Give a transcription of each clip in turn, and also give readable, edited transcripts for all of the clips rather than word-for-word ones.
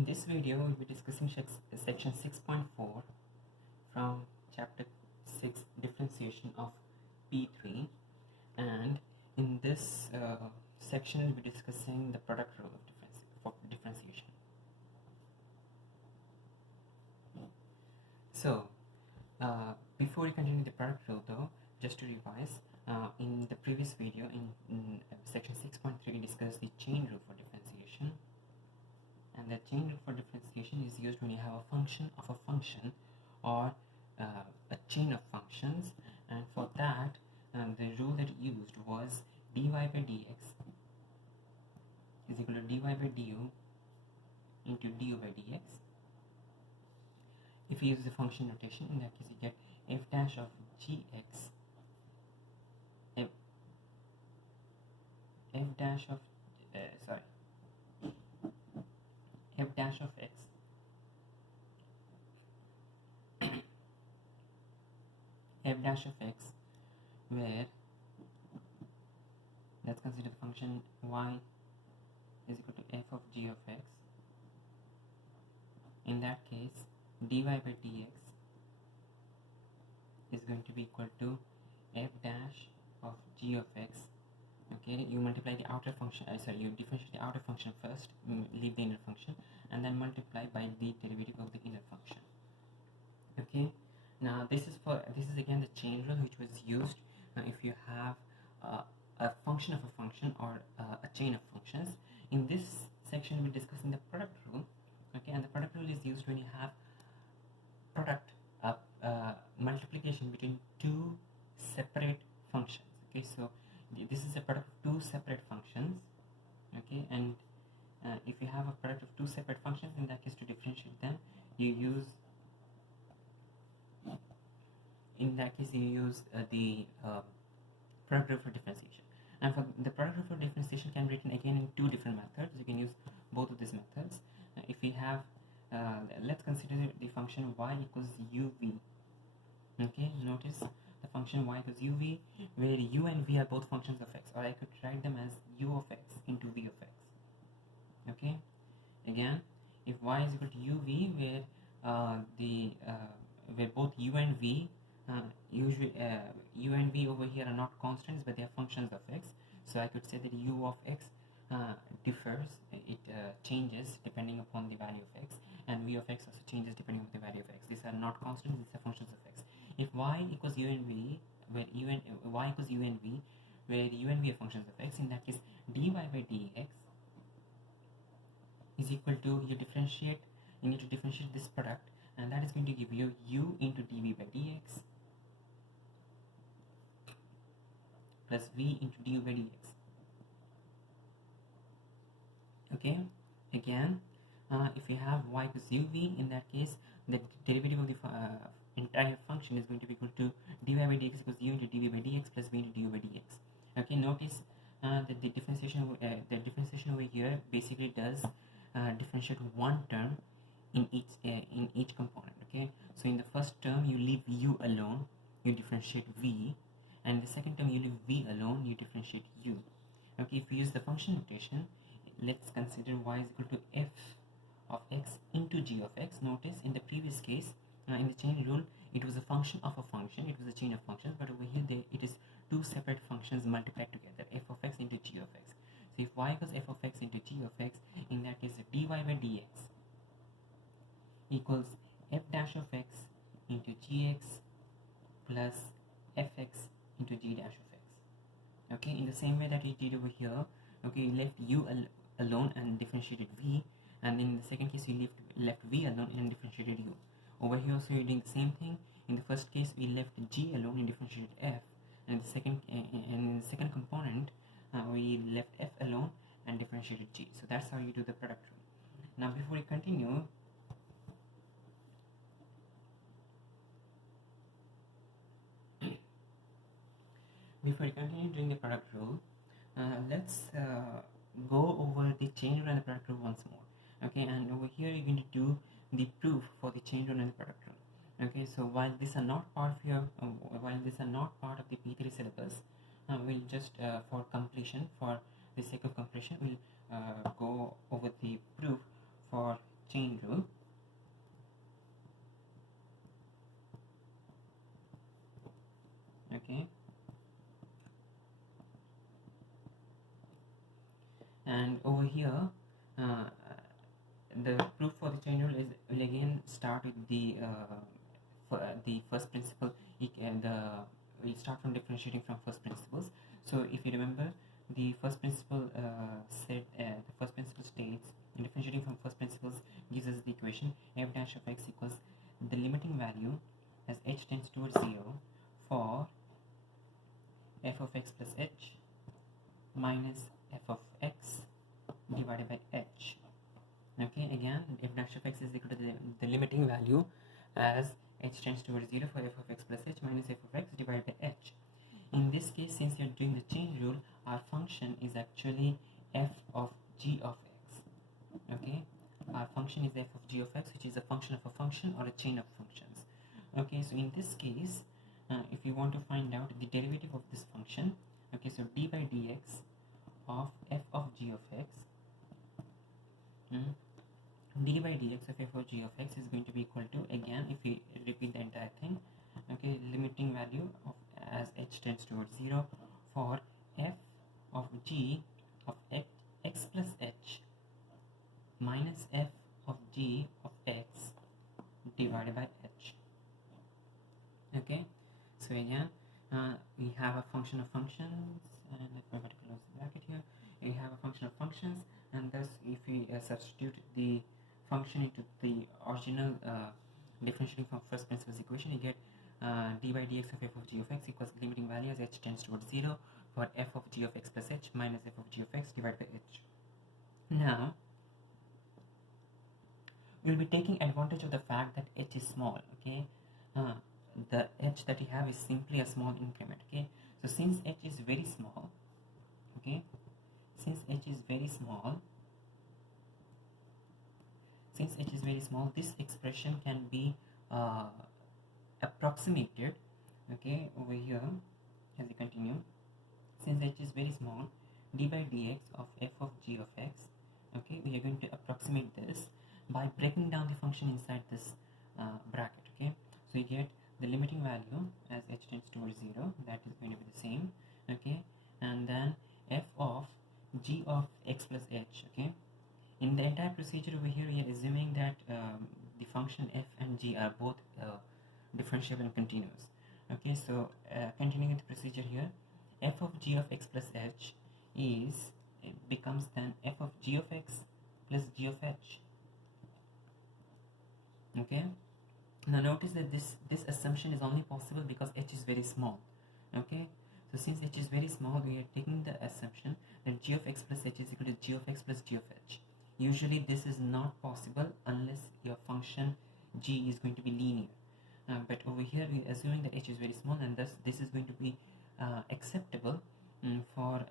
In this video, we'll be discussing section 6.4 from chapter 6, differentiation of P3, and in this section, we'll be discussing the product rule of differentiation. So, before we continue the product rule though, just to revise, in the previous video, in section 6.3, we discussed the chain rule for differentiation. And the chain rule for differentiation is used when you have a function of a function or a chain of functions, and for that the rule that used was dy by dx is equal to dy by du into du by dx. If you use the function notation, in that case you get f dash of gx, f dash of x f dash of x, where let's consider the function y is equal to f of g of x. In that case, dy by dx is going to be equal to f dash of g of x. Okay, you multiply the outer function, you differentiate the outer function first, leave the inner function, and then multiply by the derivative of the inner function. Okay, now this is again the chain rule which was used if you have a function of a function or a chain of functions. In this section, we're discussing the product rule. Okay, and the product rule is used when you have product multiplication between two separate functions. Okay, so this is a product of two separate functions. Okay, and if you have a product of two separate functions, in that case, to differentiate them, you use the product rule for differentiation. And for the product rule for differentiation can be written again in two different methods. You can use both of these methods. If we have, let's consider the function y equals uv. Okay, notice the function y equals uv, where u and v are both functions of x, or I could write them as u of x into v of x. Okay, again, if y is equal to uv, where both u and v usually u and v over here are not constants, but they are functions of x. So I could say that u of x differs, it changes depending upon the value of x, and v of x also changes depending on the value of x. These are not constants, these are functions of x. If y equals u and v, where y equals u and v, where u and v are functions of x, in that case dy by dx is equal to, you need to differentiate this product, and that is going to give you u into dv by dx plus v into du by dx. Okay, again, if you have y equals uv, in that case the derivative of the entire function is going to be equal to dy by dx equals u into dv by dx plus v into du by dx. Okay, notice that the differentiation over here basically does differentiate one term in each component. Okay, so in the first term you leave u alone, you differentiate v, and in the second term you leave v alone, you differentiate u. Okay, if we use the function notation, let's consider y is equal to f of x into g of x. Notice in the previous case, in the chain rule, it was a function of a function, it was a chain of functions, but over here it is two separate functions multiplied together, f of x into g of x. So if y equals f of x into g of x, in that case dy by dx equals f dash of x into gx plus fx into g dash of x. Okay, in the same way that we did over here. Okay, you left u alone and differentiated v, and in the second case you left v alone and differentiated u. Over here also you're doing the same thing. In the first case we left g alone and differentiated f, and in the second component we left f alone and differentiated g. So that's how you do the product rule. Now before we continue, doing the product rule, let's go over the chain rule and the product rule once more. Okay, and over here you're going to do the proof for the chain rule and the product rule. Okay, so while these are not part of the P3 syllabus, we'll just for completion, for the sake of completion, we'll go over the proof for chain rule. Okay, and over here uh, the proof for the chain rule is will again start with the first principle. We'll start from differentiating from first principles. So if you remember, the first principle the first principle states, in differentiating from first principles gives us the equation f dash of x equals the limiting value as h tends towards 0 for f of x plus h minus f of x divided by h. Okay, again f dash of x is equal to the limiting value as h tends towards 0 for f of x plus h minus f of x divided by h. In this case, since you're doing the chain rule, our function is actually f of g of x. Okay, our function is f of g of x, which is a function of a function or a chain of functions. Okay, so in this case, if you want to find out the derivative of this function, okay, so d by dx of f of g of x, d by dx of f of g of x is going to be equal to, again if we repeat the entire thing, okay, limiting value of as h tends towards 0 for f of g of x plus h minus f of g of x divided by h. Okay, so again we have a function of functions, and let me close the bracket here. We have a function of functions, and thus if we substitute the function into the original differentiating from first principles equation, you get d by dx of f of g of x equals limiting value as h tends towards 0 for f of g of x plus h minus f of g of x divided by h. Now we'll be taking advantage of the fact that h is small. Okay, the h that you have is simply a small increment. Okay, so since h is very small, okay, since h is very small, this expression can be approximated. Okay, over here as we continue, since h is very small, d by dx of f of g of x, okay, we are going to approximate this by breaking down the function inside this bracket. Okay, so you get the limiting value as h tends towards 0, that is going to be the same. Okay, and then f of g of x plus h. Okay, in the entire procedure over here, we are assuming that the function f and g are both differentiable and continuous. Okay, so continuing the procedure here, f of g of x plus h becomes then f of g of x plus g of h. Okay, now notice that this assumption is only possible because h is very small. Okay, so since h is very small, we are taking the assumption that g of x plus h is equal to g of x plus g of h. Usually this is not possible unless your function g is going to be linear, but over here we are assuming that h is very small, and thus this is going to be acceptable for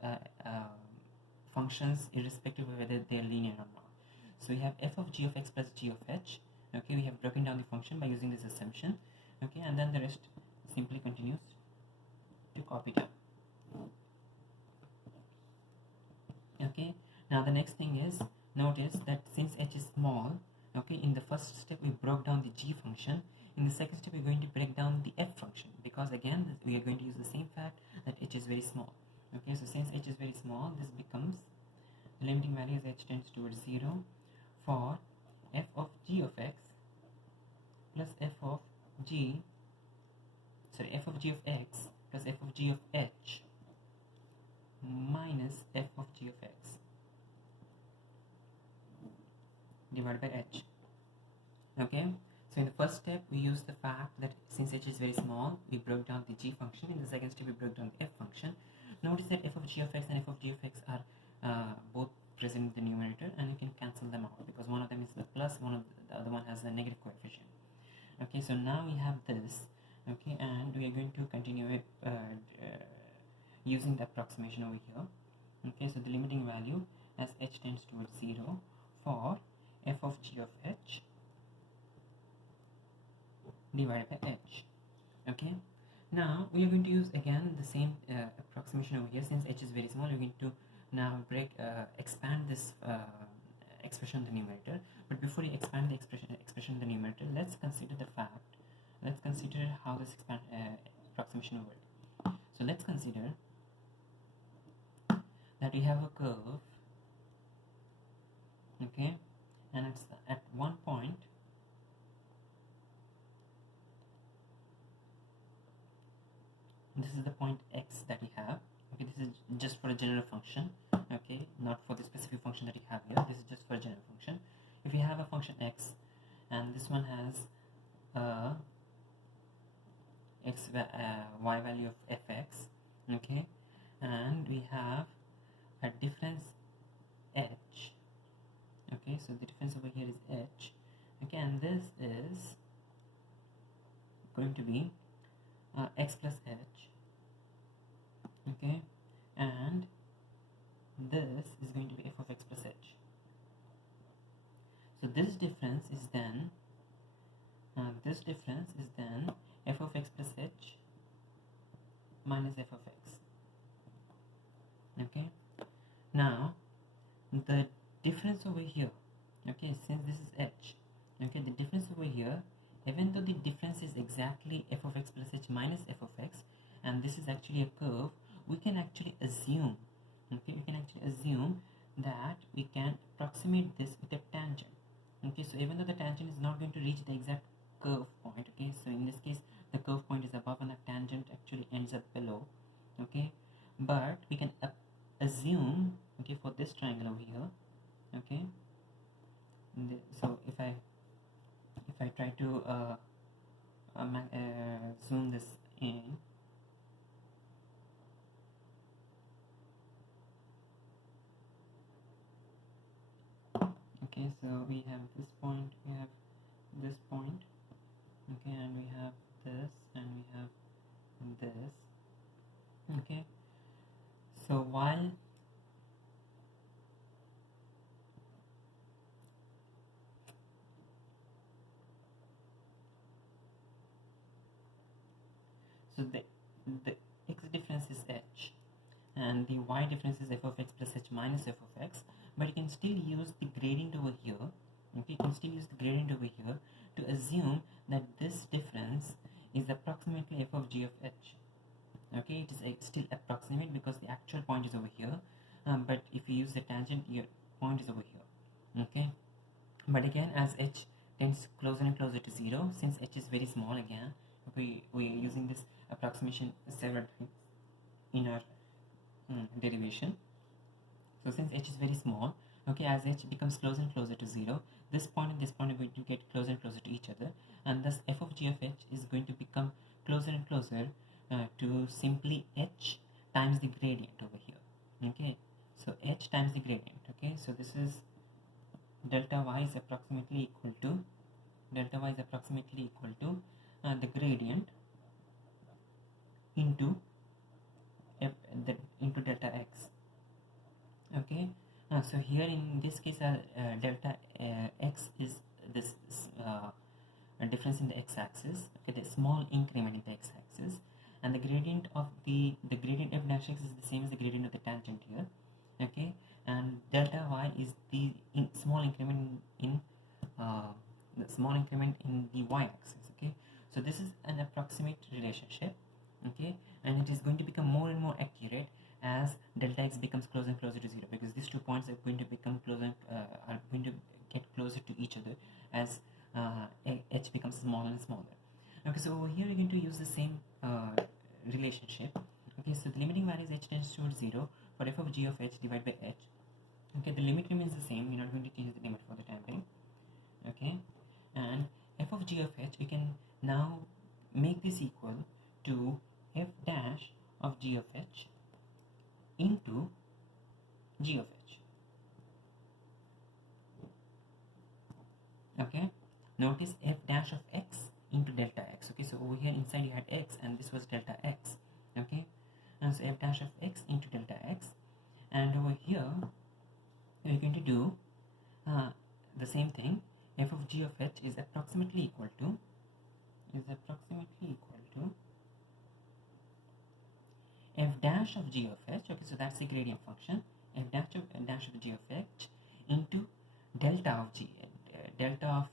functions irrespective of whether they are linear or not. So we have f of g of x plus g of h. Okay, we have broken down the function by using this assumption. Okay, and then the rest simply continues to copy down. Okay, now the next thing is, notice that since h is small, okay, in the first step we broke down the g function. In the second step we're going to break down the f function, because again we are going to use the same fact that h is very small. Okay, so since h is very small, this becomes the limiting value as h tends towards 0 for f of g of x plus f of g of x plus f of g of h minus f of g of x divided by h. Okay, so in the first step we use the fact that since h is very small, we broke down the g function. In the second step we broke down the f function. Notice that f of g of x and f of g of x are both present in the numerator, and you can cancel them out because one of them is the plus, the other one has the negative coefficient. Okay, so now we have this. Okay, and we are going to continue it using the approximation over here. Okay, so the limiting value as h tends towards 0 for f of g of h divided by h. Okay, now we are going to use again the same approximation over here. Since h is very small, we're going to now expand this expression in the numerator. But before you expand the expression in the numerator, let's consider the fact. Let's consider how this approximation will work. So let's consider that we have a curve, okay, and it's at one point this is the point x that we have. Okay, this is just for a general function, okay, not for the specific function that we have here. This is just for a general function. If you have a function x and this one has a y value of fx, okay, and we have a difference h, okay, so the difference over here is h, okay, and this is going to be x plus h, okay, and this is going to be f of x plus h. So this difference is then f of x plus h minus f of x. Okay, now the difference over here, okay, since this is h, okay, the difference over here, even though the difference is exactly f of x plus h minus f of x, and this is actually a curve, we can actually assume, okay, that we can approximate this with a tangent. Okay, so even though the tangent is not going to reach the exact curve point, okay, so in this case the curve point is above and the tangent actually ends up below, okay, but we can assume, okay, for this triangle over here, okay, so if I try to zoom this in, okay, so we have this point, we have this point, okay, and we have this, and we have this, okay, so while so the x difference is h and the y difference is f of x plus h minus f of x, but you can still use the gradient over here, okay, you can still use the gradient over here to assume that this difference is approximately f of g of h, okay, it is still approximate because the actual point is over here, but if you use the tangent, your point is over here, okay, but again as h tends closer and closer to 0, since h is very small, again we are using this approximation several times in our derivation. So since h is very small, okay, as h becomes closer and closer to 0, this point and this point are going to get closer and closer to each other, and thus f of g of h is going to become closer and closer to simply h times the gradient over here, okay, so h times the gradient, okay, so this is delta y is approximately equal to the gradient into into delta x, okay, so here in this case delta x is this difference in the x-axis, okay, the small increment in the x-axis, and the gradient of the gradient f dash x is the same as the gradient of the tangent here, okay, and delta y is the small increment in the y-axis, okay, so this is an approximate relationship, okay, and it is going to become more and more accurate as delta x becomes closer and closer to 0, because these 2 points are going to become closer, are going to get closer to each other as h becomes smaller and smaller. Okay, so over here you're going to use the same relationship. Okay, so the limiting value is h tends towards 0 for f of g of h divided by h. Okay, the limit remains the same, we're not going to change the limit for the time being. Okay, and f of g of h, we can now make this equal to f dash of g of h into g of h. Okay, notice f dash of x into delta x. Okay, so over here inside you had x and this was delta x. Okay, and so f dash of x into delta x, and over here we're going to do the same thing. F of g of h is approximately equal to f dash of g of h. Okay, so that's the gradient function, f dash of g of h into delta of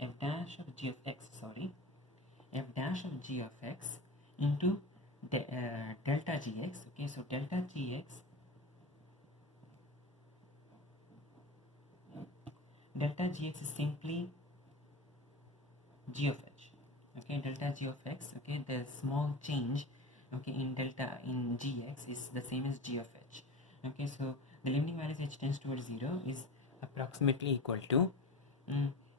f dash of g of x, sorry, f dash of g of x into delta gx. Okay, so delta gx is simply g of h. Okay, delta g of x, okay, the small change, okay, in gx is the same as g of h. Okay, so the limiting value as h tends towards 0 is approximately equal to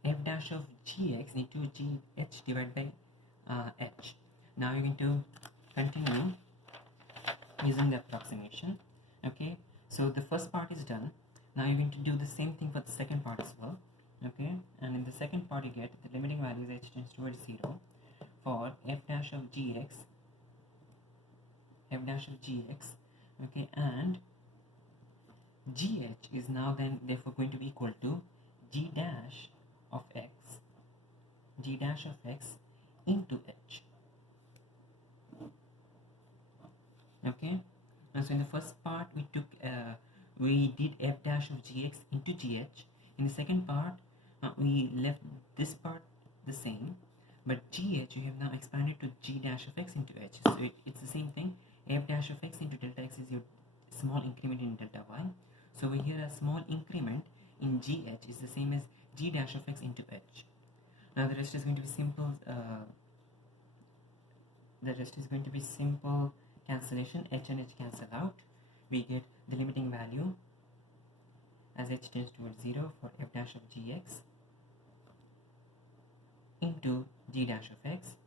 f dash of gx into gh divided by h. Now you're going to continue using the approximation. Okay, so the first part is done. Now you're going to do the same thing for the second part as well. Okay, and in the second part you get the limiting value as h tends towards 0 for f dash of gx, okay, and gh is now then therefore going to be equal to g dash of x into h. Okay, and so in the first part we did f dash of gx into gh. In the second part we left this part the same, but gh we have now expanded to g dash of x into h. So it's the same thing. F dash of x into delta x is your small increment in delta y. So we here a small increment in gh is the same as g dash of x into h. Now the rest is going to be simple. Cancellation, h and h cancel out. We get the limiting value as h tends towards 0 for f dash of gx into g dash of x.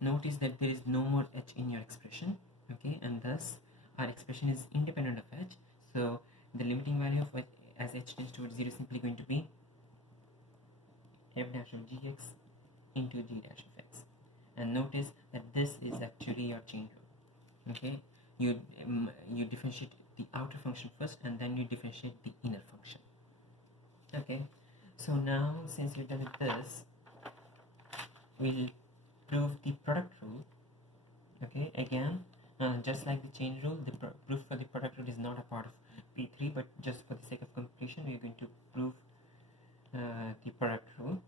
Notice that there is no more h in your expression, okay, and thus our expression is independent of h. So the limiting value of as h tends towards 0 is simply going to be f dash of gx into g dash of x. And notice that this is actually your chain rule. Okay, you differentiate the outer function first and then you differentiate the inner function. Okay, so now since you're done with this, we'll prove the product rule. Okay, again, just like the chain rule, the proof for the product rule is not a part of P3, but just for the sake of completion we're going to prove the product rule.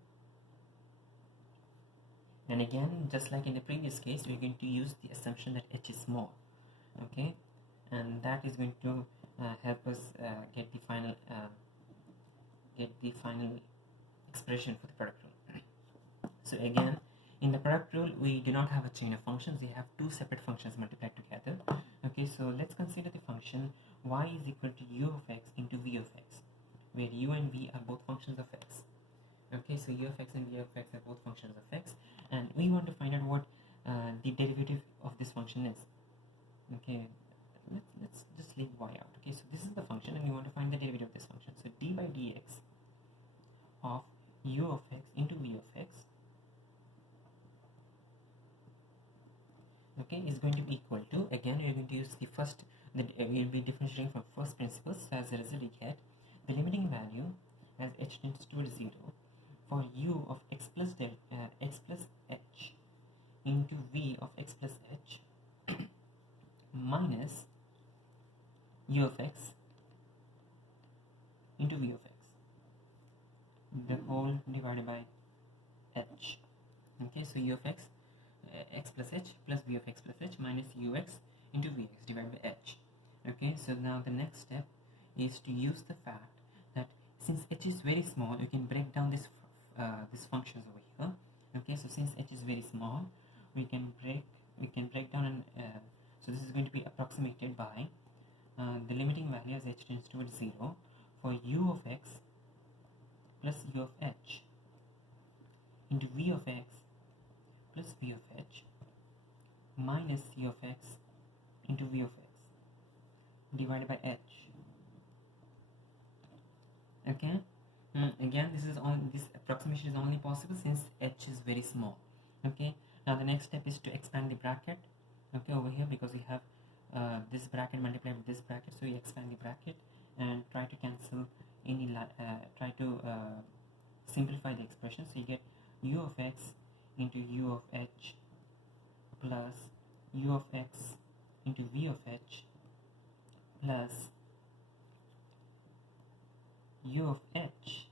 And again, just like in the previous case, we're going to use the assumption that h is small. Okay, and that is going to help us get the final expression for the product rule. So again, in the product rule we do not have a chain of functions, we have two separate functions multiplied together. Okay, so let's consider the function y is equal to u of x into v of x, where u and v are both functions of x. Okay, so u of x and v of x are both functions of x, and we want to find out what the derivative of this function is. Okay, let's just leave y out. Okay, so this is the function and we want to find the derivative of this function. So d by dx of u of x into v of x, okay, is going to be equal to, again we are going to use the first, we will be differentiating from first principles. So as a result we get the limiting value as h tends towards 0 for u of x plus h into v of x plus h minus u of x into v of x, the whole divided by h. Okay, so u of x, x plus h plus v of x plus h minus ux into vx divided by h. Okay, so now the next step is to use the fact that since h is very small, you can break down this functions over here. Okay, so since h is very small, we can break down and so this is going to be approximated by the limiting value as h tends towards 0 for u of x plus u of h into v of x plus v of h minus u of x into v of x divided by h. Okay, again this approximation is only possible since h is very small. Okay, now the next step is to expand the bracket. Okay, over here, because we have this bracket multiplied with this bracket, so we expand the bracket and try to cancel any try to simplify the expression. So you get u of x into u of h plus u of x into v of h plus u of h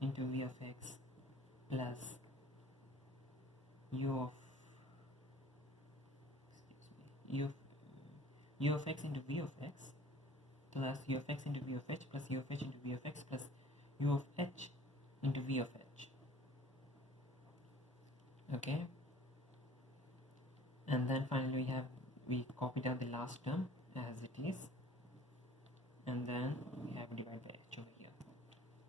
into v of x plus u of u of x into v of x plus u of x into v of h plus u of h into v of x plus u of h into v of h. Okay, and then finally we copy down the last term as it is, and then we have divided by h over here.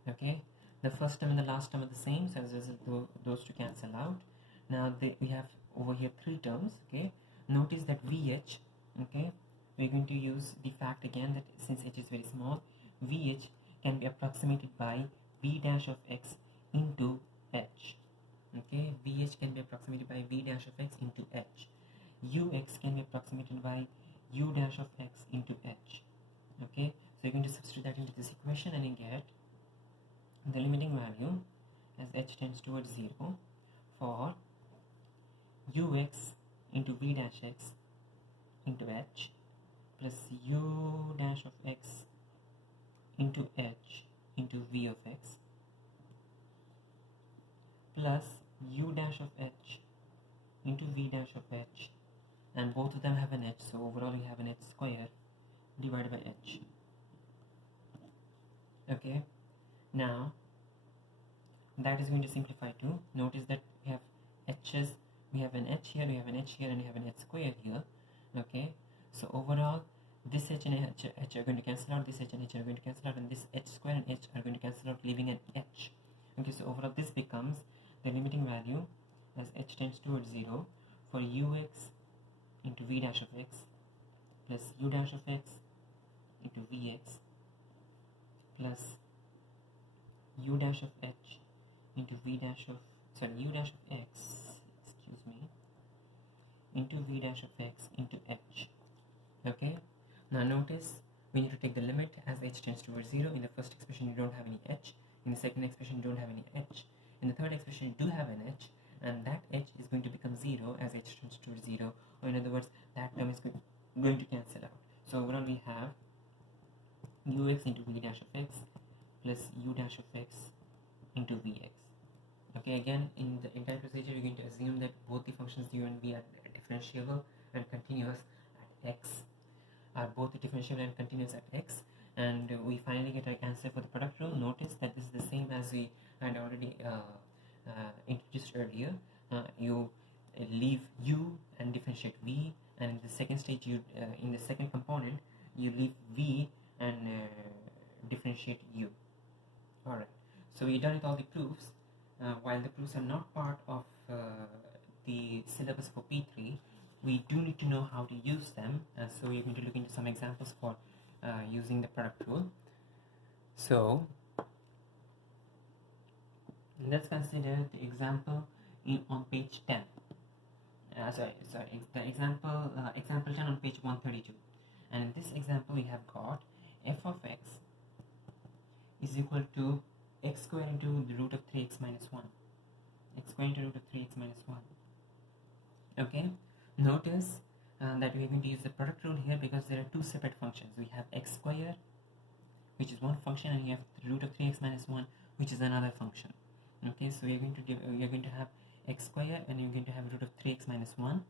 Okay, the first term and the last term are the same, so as a result those two cancel out. Now we have over here three terms. Okay, notice that vh, okay, we're going to use the fact again that since h is very small, vh can be approximated by v dash of x into h. Okay, vh can be approximated by v dash of x into h. Ux can be approximated by u dash of x into h. Okay, so you're going to substitute that into this equation and you get the limiting value as h tends towards 0 for ux into v dash x into h plus u dash of x into h into v of x plus u dash of h into v dash of h, and both of them have an h, so overall we have an h square divided by h. Okay, now that is going to simplify too. Notice that we have h's, we have an h here, we have an h here, and we have an h square here. Okay, so overall this h and h are going to cancel out, this h and h are going to cancel out, and this h square and h are going to cancel out, leaving an h. Okay, so overall this becomes the limiting value as h tends towards 0 for ux into v dash of x plus u dash of x into vx plus u dash of h into v dash of u dash of x, excuse me, into v dash of x into h. Okay, now notice we need to take the limit as h tends towards 0. In the first expression you don't have any h, in the second expression you don't have any h, in the third expression you do have an h, and that h is going to become 0 as h tends towards 0, or in other words that term is going to cancel out. So overall we have ux into v dash of x plus u dash of x into vx. Okay, again in the entire procedure you're going to assume that both the functions u and v are differentiable and continuous at x, are both differentiable and continuous at x, and we finally get our answer for the product rule. Notice that this is the same as we had already introduced earlier. You leave u and differentiate v, and in the second stage you in the second component you leave v and differentiate u. Alright, so we're done with all the proofs. While the proofs are not part of the syllabus for P3, we do need to know how to use them, so we're going to look into some examples for using the product rule. So let's consider the example on page 10. The example 10 on page 132. And in this example we have got f of x is equal to x squared into the root of 3x minus 1. X squared into root of 3x minus 1. Okay, notice that we are going to use the product rule here because there are two separate functions. We have x squared, which is one function, and you have the root of 3x minus 1, which is another function. Okay, so we are going to have x squared and you're going to have root of 3x minus 1.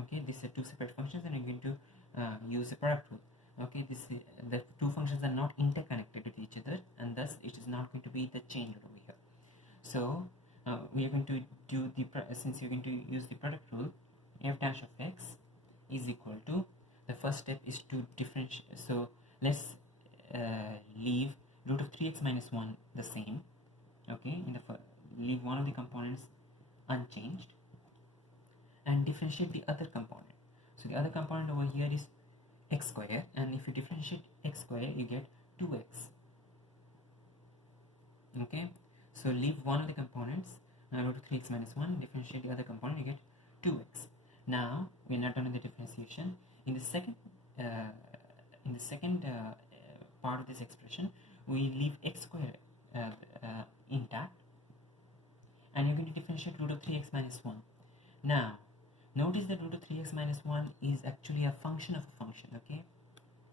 Okay, these are two separate functions and you're going to use the product rule. Okay, the two functions are not interconnected with each other, and thus it is not going to be the chain rule over here. So we are going to do since you're going to use the product rule, f dash of x is equal to, the first step is to differentiate. So let's leave root of 3x minus 1 the same. Okay, leave one of the components unchanged and differentiate the other component. So the other component over here is x squared, and if you differentiate x squared you get 2x. Okay, so leave one of the components, root of 3x minus 1, differentiate the other component, you get 2x. Now we are not done with the differentiation. In the second part of this expression we leave x squared intact, and you're going to differentiate root of 3x minus 1. Now notice that root of 3x minus 1 is actually a function of a function. Okay,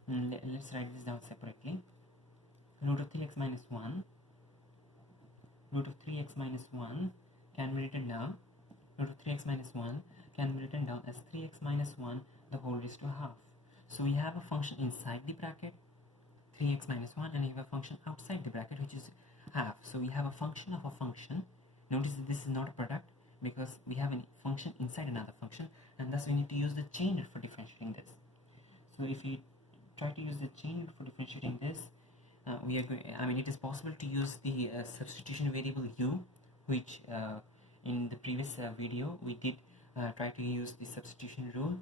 let's write this down separately. Root of 3x minus 1 root of 3x minus 1 can be written down, root of 3x minus 1 can be written down as 3x minus 1 the whole raised to half. So we have a function inside the bracket 3x minus 1, and we have a function outside the bracket which is half. So we have a function of a function. Notice that this is not a product because we have a function inside another function, and thus we need to use the chain rule for differentiating this. So if we try to use the chain rule for differentiating this, we are going, I mean, it is possible to use the substitution variable u, which in the previous video we did try to use the substitution rule,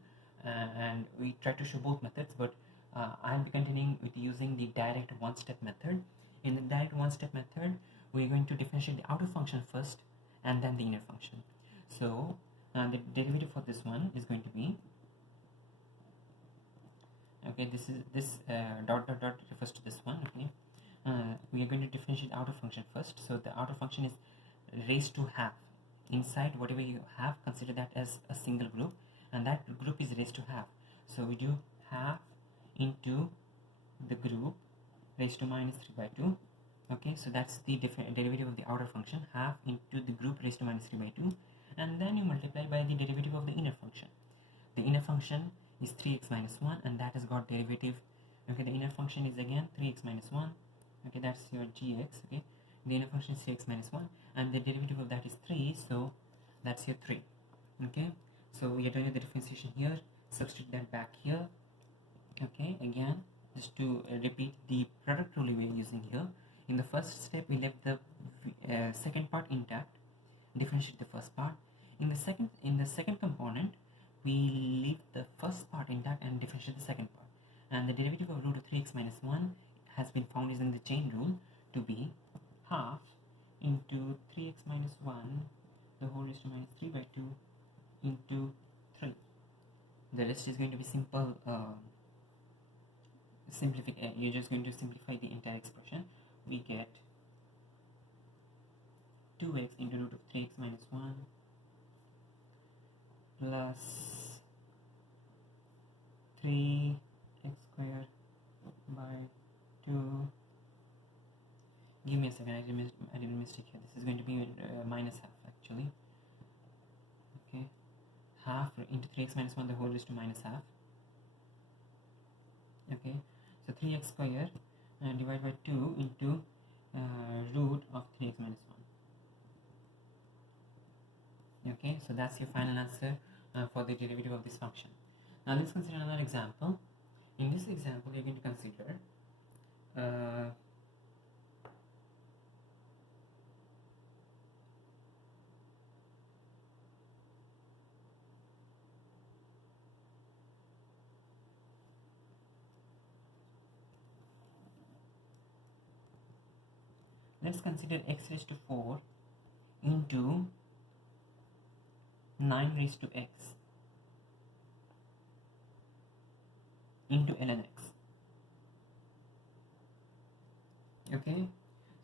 and we tried to show both methods, but I'll be continuing with using the direct one-step method. In the direct one-step method, we're going to differentiate the outer function first and then the inner function. So the derivative for this one is going to be, okay, this dot dot dot refers to this one. Okay, we are going to differentiate the outer function first. So the outer function is raised to half. Inside whatever you have, consider that as a single group, and that group is raised to half. So we do half into the group raised to minus 3 by 2. Okay, so that's the derivative of the outer function, half into the group raised to minus 3 by 2, and then you multiply by the derivative of the inner function. The inner function is 3x minus 1, and that has got derivative. Okay, the inner function is again 3x minus 1. Okay, that's your gx. Okay, the inner function is 3x minus 1, and the derivative of that is 3, so that's your 3. Okay, so we are doing the differentiation here, substitute that back here. Okay, again, just to repeat the product rule we are using here. In the first step, we left the second part intact, differentiate the first part. In the second component, we leave the first part intact and differentiate the second part. And the derivative of root of 3x minus 1 has been found using the chain rule to be half into 3x minus 1 the whole raised to minus 3 by 2 into 3. The rest is going to be simple. You're just going to simplify the entire expression. We get 2x into root of 3x minus 1 plus 3x squared by 2. Give me a second, I did a mistake here. This is going to be minus half actually. Okay, half into 3x minus 1 the whole raised to minus half. Okay, so 3x squared divided by 2 into root of 3x minus 1. Okay, so that's your final answer for the derivative of this function. Now let's consider another example. In this example, you're going to consider let's consider x raised to 4 into 9 raised to x into ln x. Okay,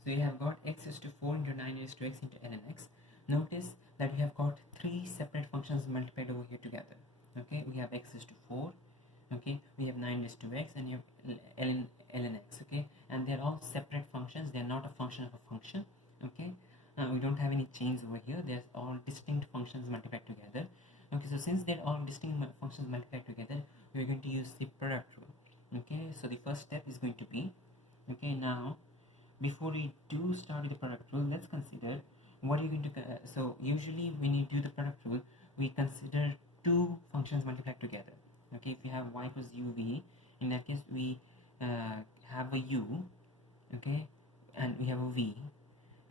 so you have got x raised to 4 into 9 raised to x into ln x. Notice that you have got 3 separate functions multiplied over here together. Okay, we have x raised to 4. Okay, we have 9 raised to x, and you have ln x. Okay, and they're all separate functions. They're not a function of a function. Okay, we don't have any chains over here. They're all distinct functions multiplied together. Okay, so since they're all distinct functions multiplied together, we're going to use the product rule. Okay, so the first step is going to be, okay, now before we do start with the product rule, let's consider what you're going to so usually when you do the product rule, we consider two functions multiplied together. Okay, if you have y equals uv, in that case we have a u, okay, and we have a v,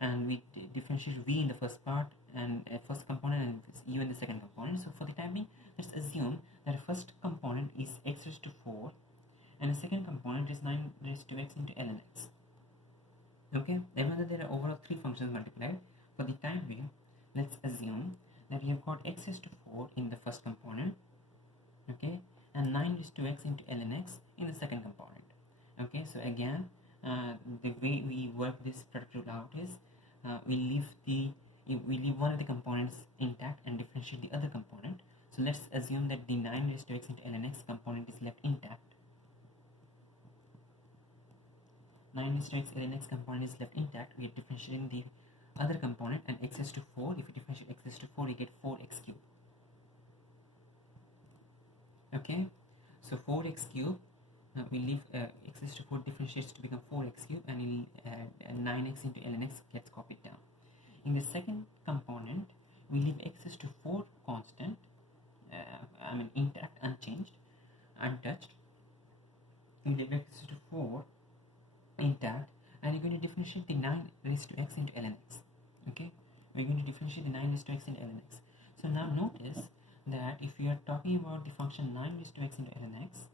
and we differentiate v in the first part and first component, and u in the second component. So for the time being, let's assume that the first component is x raised to 4 and the second component is 9 raised to x into ln x. Okay, even though there are overall 3 functions multiplied, for the time being, let's assume that we have got x raised to 4 in the first component, okay, and 9 raised to x into ln x in the second component. Okay, so again, the way we work this product rule out is we leave one of the components intact and differentiate the other component. So let's assume that the 9 raised to x into ln x component is left intact. 9 raised to x ln x component is left intact. We are differentiating the other component and x raised to 4. If you differentiate x raised to 4, you get 4x cube. Okay, so 4x cube, we leave x raised to 4 differentiates to become 4x cube, and 9x into ln x gets copied down. In the second component, we leave x raised to 4 constant, intact, unchanged, untouched. We leave x raised to 4 intact, and you're going to differentiate the 9 raised to x into ln x. Okay, we're going to differentiate the 9 raised to x into ln x. So now notice that if we are talking about the function 9 raised to x into ln x,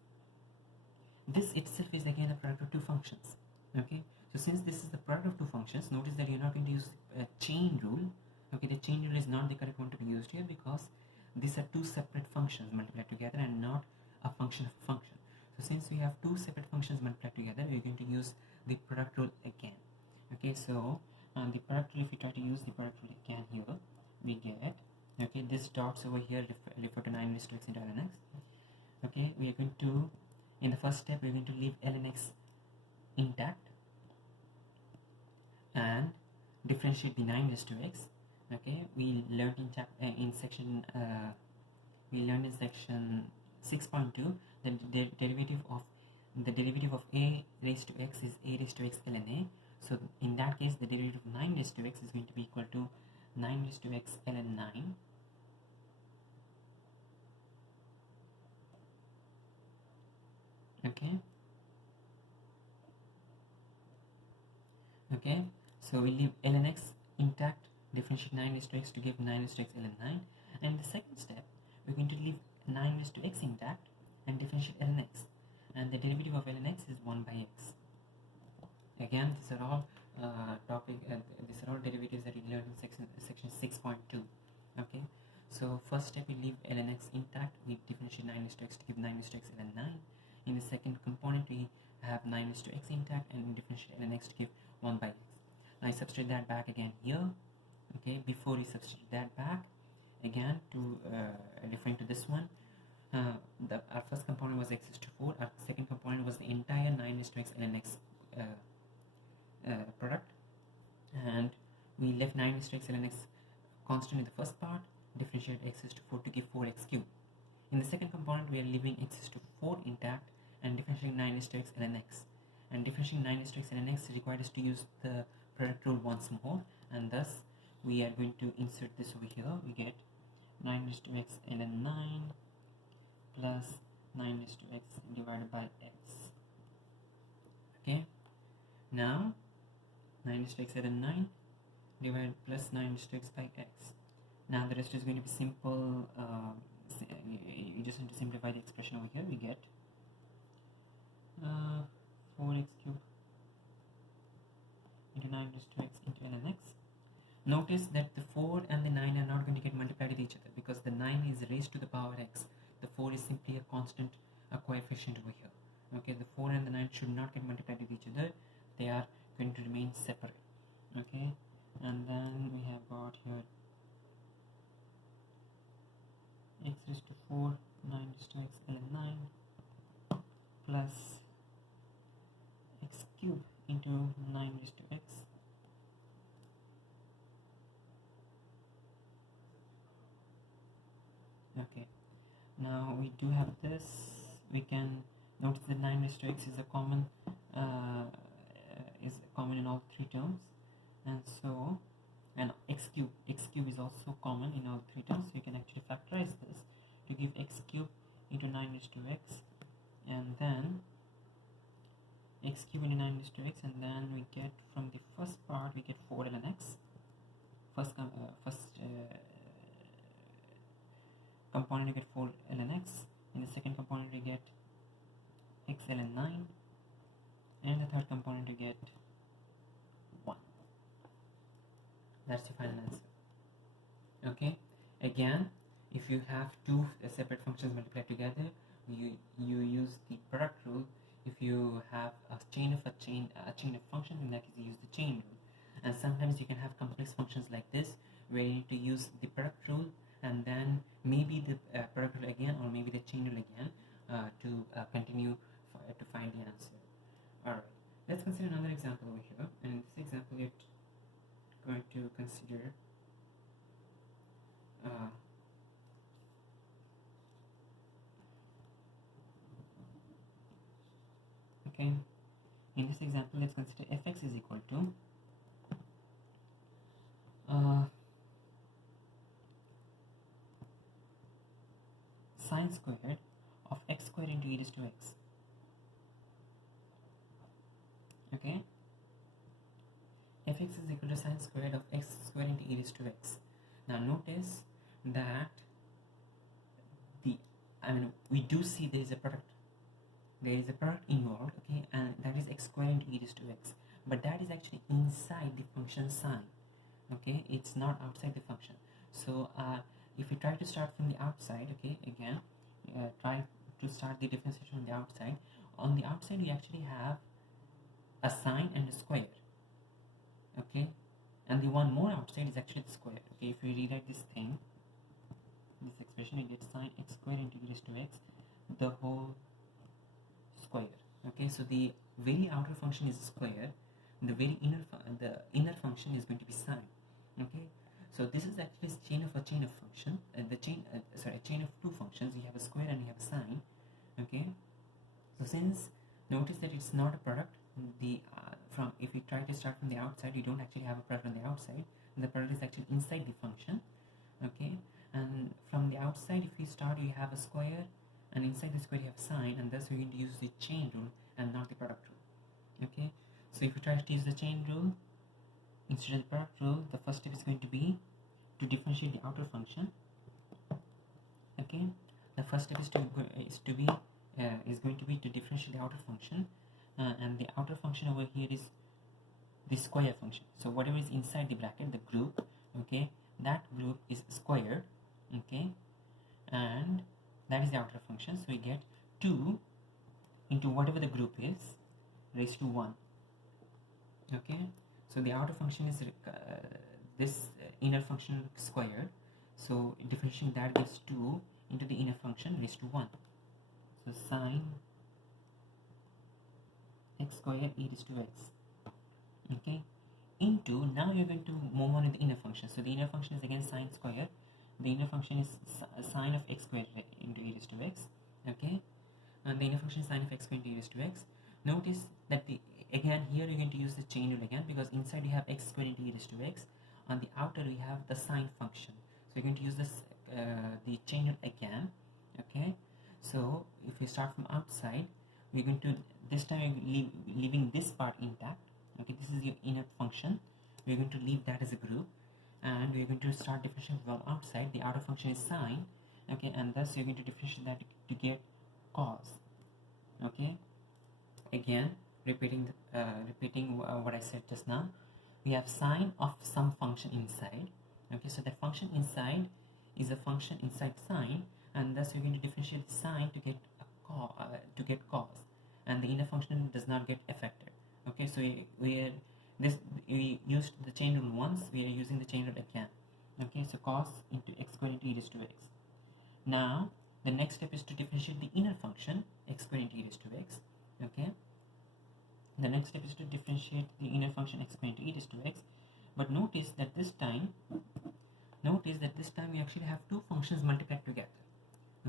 this itself is again a product of two functions. Okay, so since this is the product of two functions, notice that you're not going to use a chain rule. Okay, the chain rule is not the correct one to be used here, because these are two separate functions multiplied together and not a function of a function. So since we have two separate functions multiplied together, we're going to use the product rule again. Okay, so the product rule, if we try to use the product rule again here, we get, okay, this dots over here refer to 9 raised to x into ln x. Okay, we are going to, in the first step, we're going to leave ln x intact and differentiate the 9 raised to x. Okay, we learned in section 6.2 that the derivative of a raised to x is a raised to x ln a. So in that case, the derivative of 9 raised to x is going to be equal to 9 raised to x ln 9 . Okay, so we leave ln x intact, differentiate 9 raised to x to give 9 raised to x ln 9, and the second step, we're going to leave 9 raised to x intact and differentiate ln x, and the derivative of ln x is 1 by x. Again, these are all these are all derivatives that we learned in section 6.2. Okay, so first step, we leave ln x intact, we differentiate 9 raised to x to give 9 raised to x ln 9. In the second component, we have 9 raised to x intact and we differentiate ln x to give 1 by x. Now I substitute that back again here. Okay, before we substitute that back again to referring to this one, our first component was x raised to 4, our second component was the entire 9 raised to x ln x product, and we left 9 raised to x ln x constant in the first part, differentiate x raised to 4 to give 4x cube. In the second component, we are leaving x raised to 4 intact and differentiating 9 raised to x ln x. And differentiating 9 raised to x ln x required us to use the product rule once more, and thus we are going to insert this over here. We get 9 raised to x ln 9 plus 9 raised to x divided by x. Okay, now 9 raised to x ln 9 divided plus 9 raised to x by x. Now the rest is going to be simple. You just need to simplify the expression over here. We get 4x cube into 9 raised to x into ln x. Notice that the 4 and the 9 are not going to get multiplied with each other, because the 9 is raised to the power x. The 4 is simply a constant, a coefficient over here. Okay, the 4 and the 9 should not get multiplied with each other. They are going to remain separate. Okay, and then we have got here x raised to 4, 9 raised to x ln 9 plus x cube into 9 raised to x Okay, now we do have this. We can notice that 9 raised to x is a common in all three terms, and so x cube is also common in all three terms. So you can actually factorize this to give x cube into 9 raised to x, and then x cube into 9 raised to x, and then we get from the first part we get 4 ln x. First component we get 4 ln x. In the second component we get x ln 9, and the third component we get 1. That's the final answer. Okay, again, if you have two separate functions multiplied together, you use the product rule. If you have a chain of functions, in that case you use the chain rule. And sometimes you can have complex functions like this, where you need to use the product rule and then maybe the product rule again, or maybe the chain rule again, to continue to find the answer. Alright, let's consider another example over here. And in this example, going to consider okay, in this example let's consider fx is equal to sine squared of x squared into e raised to x. Okay, fx is equal to sine squared of x squared into e raised to x. Now notice that we do see there is a product. There is a product involved, okay, and that is x squared into e raised to x. But that is actually inside the function sine. Okay, it's not outside the function. So if you try to start from the outside, okay, again, try to start the differentiation on the outside. On the outside, we actually have a sine and a square. Okay, and the one more outside is actually the square. Okay, if we rewrite this thing, this expression, we get sine x squared into e raised to x, the whole square. Okay, so the very outer function is square, the very inner function is going to be sine. Okay, so this is actually a chain of function, a chain of two functions. We have a square and we have a sine. Okay, so since notice that it's not a product, if you try to start from the outside, you don't actually have a product on the outside. The product is actually inside the function. Okay, and from the outside, if you start, you have a square, and inside the square you have sine, and thus we're going to use the chain rule and not the product rule. Okay, so if you try to use the chain rule instead of the product rule, the first step is going to be to differentiate the outer function. Okay, the first step is going to be to differentiate the outer function, and the outer function over here is the square function. So whatever is inside the bracket, the group, okay, that group is squared. Okay, and that is the outer function. So we get 2 into whatever the group is raised to 1. Okay, so the outer function is this inner function squared, so differentiating that gives 2 into the inner function raised to 1. So sine x squared e raised to x. Okay, into, now you're going to move on to the inner function. So the inner function is again sine squared. The inner function is sine of x squared into e raised to x. Okay, and the inner function is sine of x squared into e raised to x. Notice that again here you're going to use the chain rule again, because inside you have x squared into e raised to x. On the outer we have the sine function. So you're going to use this the chain rule again. Okay, so if we start from outside, we're going to this time leaving this part intact. Okay, this is your inner function. We're going to leave that as a group, and we're going to start differentiating from outside. The outer function is sine. Okay, and thus you're going to differentiate that to get cos. Okay, again repeating what I said just now. We have sine of some function inside. Okay, so that function inside is a function inside sine, and thus we're going to differentiate the sine to get cos, and the inner function does not get affected. Okay, so we used the chain rule once, we are using the chain rule again. Okay, so cos into x squared into e raised to x. Now the next step is to differentiate the inner function x squared into e raised to x. Okay, the next step is to differentiate the inner function x squared into e raised to x. But notice that this time we actually have two functions multiplied together.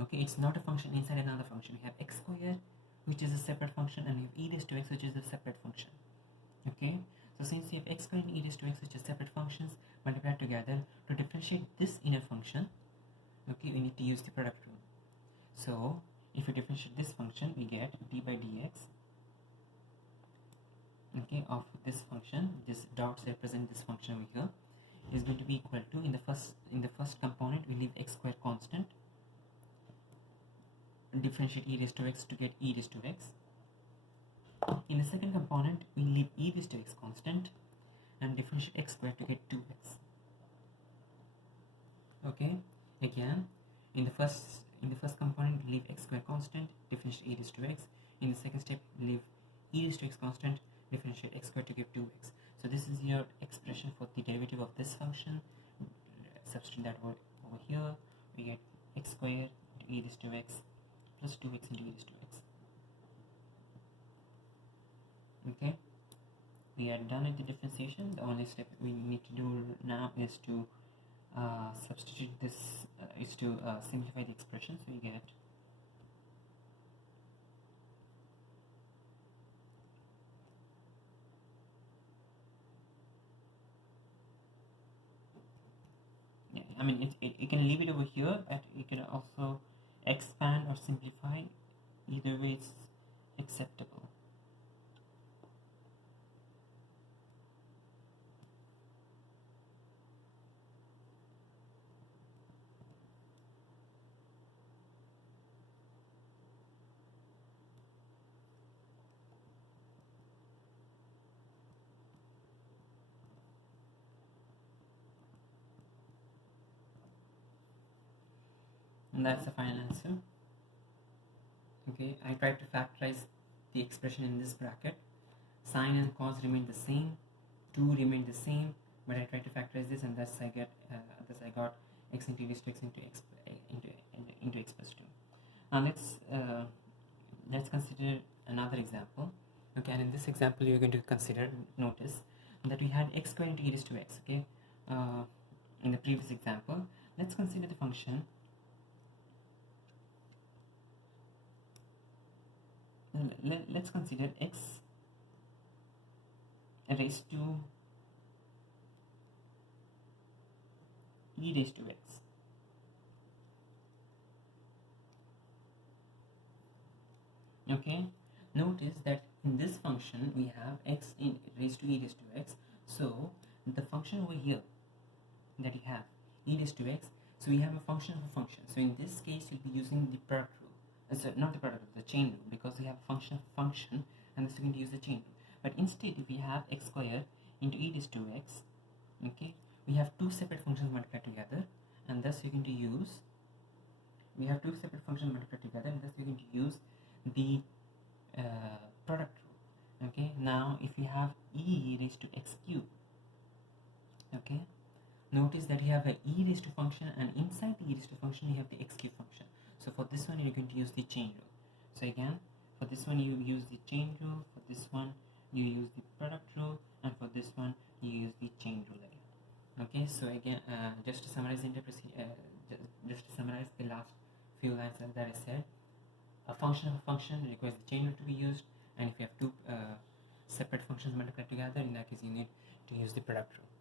Okay, it's not a function inside another function. We have x squared, which is a separate function, and we have e raised to x, which is a separate function. Okay, so since we have x squared and e raised to x, which are separate functions multiplied together, to differentiate this inner function, okay, we need to use the product rule. So if we differentiate this function, we get d by dx, okay, of this function. This dots represent this function over here, is going to be equal to, in the first component we leave x squared constant, differentiate e raised to x to get e raised to x. In the second component we leave e raised to x constant and differentiate x squared to get 2x. Okay, again in the first component we leave x squared constant, differentiate e raised to x. In the second step we leave e raised to x constant, differentiate x squared to give 2x. So this is your expression for the derivative of this function. Substitute that word over here, we get x squared into e raised to x plus 2x into e raised to x. Okay, we are done with the differentiation. The only step we need to do now is to substitute this, is to simplify the expression. So you get I mean, you can leave it over here, but you can also expand or simplify. Either way, it's acceptable. And that's the final answer. Okay, I tried to factorize the expression in this bracket. Sine and cos remain the same, 2 remain the same, but I tried to factorize this, and thus I got x into e raised to x into x plus 2. Now let's consider another example. Okay, and in this example you're going to consider, notice that we had x squared into e raised to x. Okay, in the previous example, let's consider the function. Let's consider x raised to e raised to x. Okay, notice that in this function we have x raised to e raised to x. So the function over here that we have e raised to x, so we have a function of a function. So in this case you'll be using the product rule. So not the product rule, the chain rule, because we have a function of a function, and thus we're going to use the chain rule. But instead, if we have x squared into e raised to x, okay, we have two separate functions multiplied together, and thus we're going to use, we have two separate functions multiplied together, and thus we're going to use the product rule. Okay, now if we have e raised to x cubed, okay, notice that you have a e raised to function, and inside the e raised to function you have the x cubed function. So for this one you're going to use the chain rule. So again, for this one you use the chain rule, for this one you use the product rule, and for this one you use the chain rule again. Okay, so again, just to summarize just to summarize the last few lines that I said, a function of a function requires the chain rule to be used, and if you have two separate functions multiplied together, in that case you need to use the product rule.